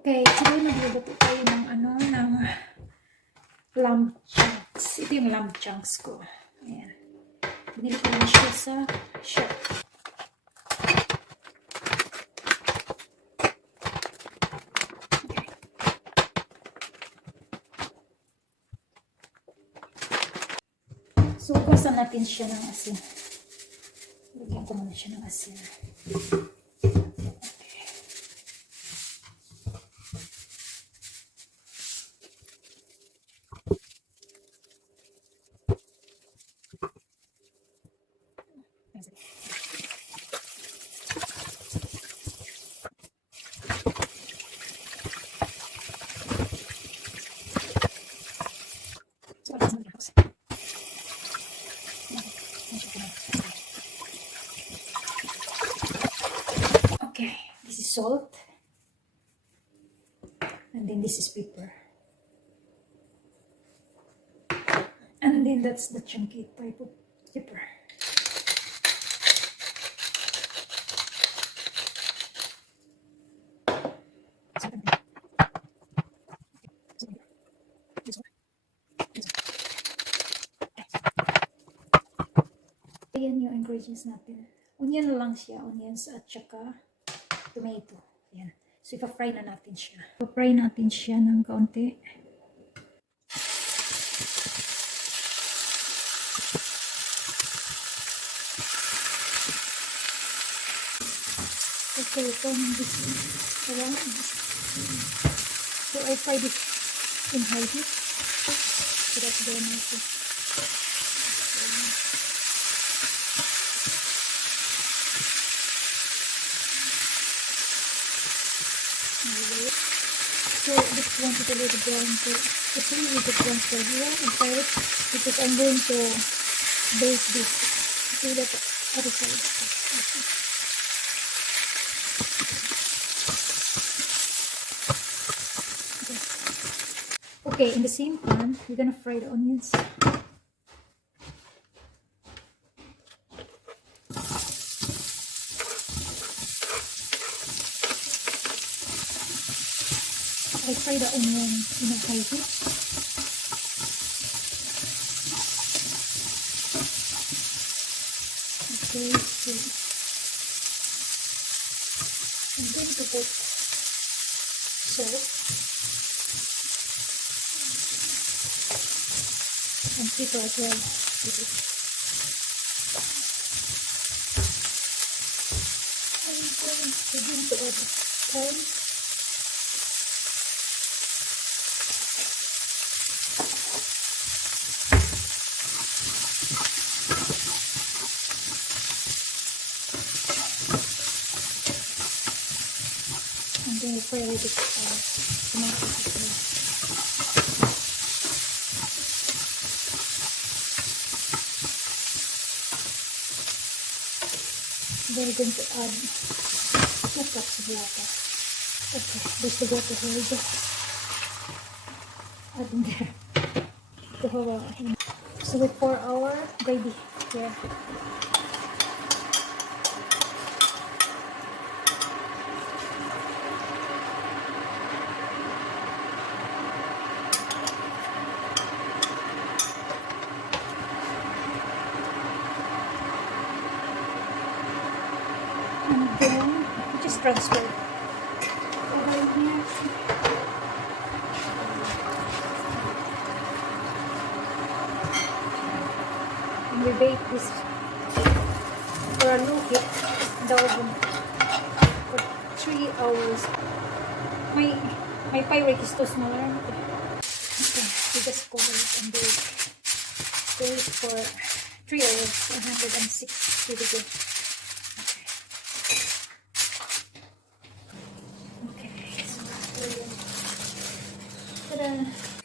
Okay, today magluluto tayo ng ng lamb chunks. Ito yung lamb chunks ko. Ayan. Binili ko na siya sa shop. So, ugasan natin siya ng asin. Lagyan ko muna siya ng asin. Okay, this is salt. And then this is pepper. And then that's the chunky type of pepper. Ayan yung ingredients natin. Onion lang siya. Onions at saka tomato. Ayan. So, ipa-fry na natin siya. Ipa-fry natin siya ng kaunti. Okay, this. So, I fry this in high heat. So, that's very nice. So this one is a little brown, so it's really good one for here and fry it because I'm going to bake this. So that other side. Okay, in the same pan, we're gonna fry the onions. I fry the onion in a high heat. Okay, so I'm going to put salt and pepper as well. I'm going to begin to add corn. Then I fry with tomato as well. Then we're going to add 2 cups of water. Okay, there's the water. Here we go. Add in there. So with 4 hours, ready here. And then you just transfer over here. And we bake this for a low heat in the oven for 3 hours. My Pyrex is too small. Okay, we just cover it and bake for 3 hours, 160 degrees. Ta-da!